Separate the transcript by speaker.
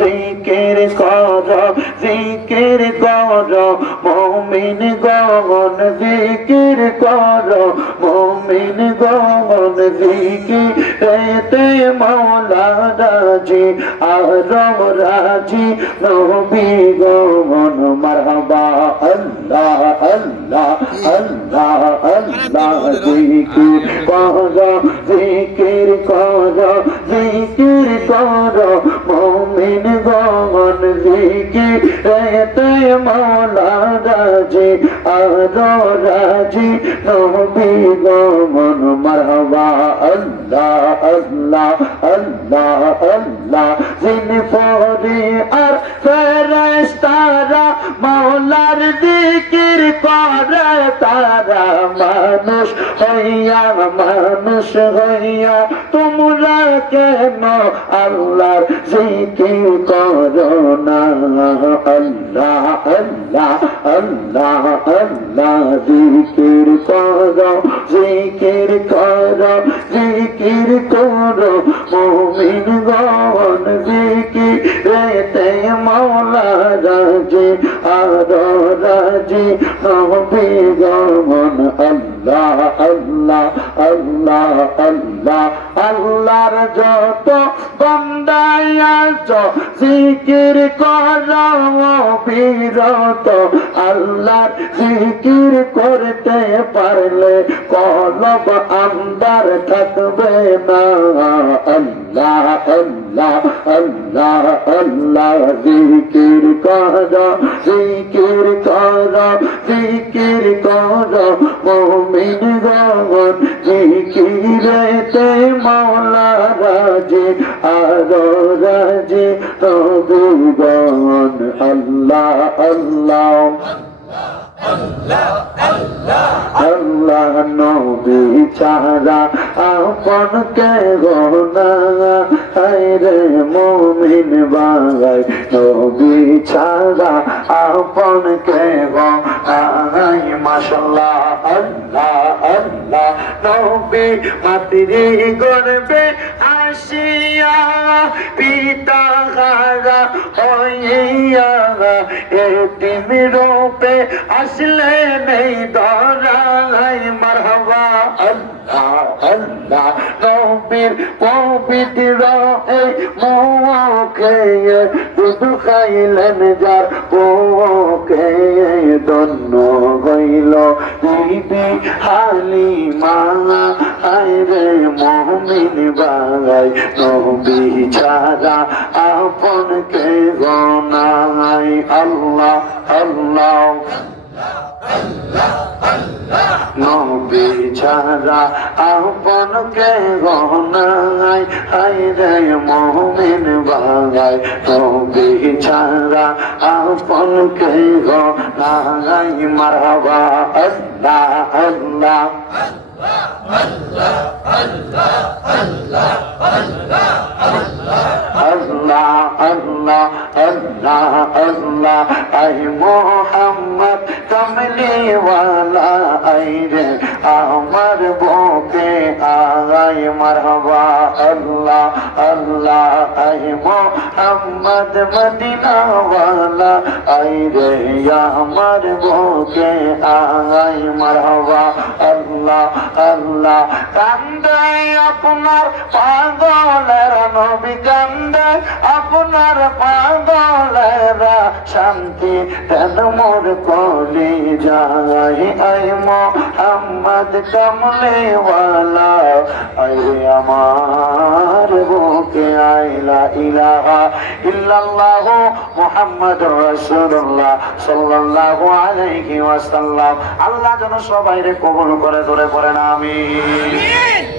Speaker 1: জিকির কর জিকির কর মমিন গগন জিকির কর মমিন গগন জিকির রেতে মৌলা রাজি আরম রাজি, নবী গগন, মারহাবা, আল্লাহ আল্লাহ আল্লাহ আল্লাহ, জিকির কর জিকির কর জিকির মৌলা রাজি আর রাজি নবী গগন মারহাবা, আল্লাহ আল্লাহ আল্লাহ আল্লাহ। জিন পরে আর ফেরেশতারা, মাওলার জিকির করে তারা মানুষ হইয়া মানুষ হইয়া, তোমরা কেন আল্লাহর জিকির করো না? আল্লাহ আল্লাহ আল্লাহ আল্লাহ জিকির করো জিকির করো জিকির করো। মুমিন গন জিকির রেতে মৌলা রাজি আর রাজি, নবী গমন আল্লাহ আল্লাহ আল্লাহ আল্লাহ। আল্লাহর যত বন্দায়াচ জিকির করো বিরত। আল্লাহর জিকির করতে পারলে কলব আন্দার থাকবে না। আল্লাহ আল্লাহ আল্লাহ আল্লাহ, জিকির কর জিকির কর জিকির কর। রবিগণ আল্লাহ আল্লাহ। আল্লাহ নবী ছাড়া আপন কে গোনা হায়রে মুমিন বাঙাই নবী ছাড়া আপন কে আল্লাহ নবী মাতৃ গর্বে আসিয়া পিতা হারা হইয়া এতিম রূপে আসলে নেই দরাই। মারহাবা আল্লাহ আল্লাহ, নবীর পবিত্র এই মুখে দুধ খাইলেন যার ওকে দন্য হইল। দিদি হালি মা আইরে মহমিন বাঙাই নবী ছাড়া আপন কে গনাই আল্লাহ আল্লাহ। নবী ছাড়া আপন কে গনাই হাইরে মহমিন বাঙাই নবী ছাড়া আপন কে গনাই মারহাবা আল্লাহ আল্লাহ আল্লাহ আল্লাহ আল্লাহ আল্লাহ আই মোহাম্মদ কমলিওয়ালা আই রে আমার বুকে আই মারহাবা আল্লাহ আল্লাহ আই মোহাম্মদ মদিনাওয়ালা আই রে আমার বুকে আই মারহাবা আপনার পাগলের নবী কান্দে আপনার পাগলেরা শান্তি তেন মোর কলি যাই আই মোহাম্মদ কমলে আমার বুকে আইলা ইলাহা ইল্লাল্লাহ মুহাম্মদ রাসূলুল্লাহ সাল্লাল্লাহু আলাইহি ওয়াসাল্লাম। আল্লাহ যেন সবাইরে কবুল করে ধরে না আমিন।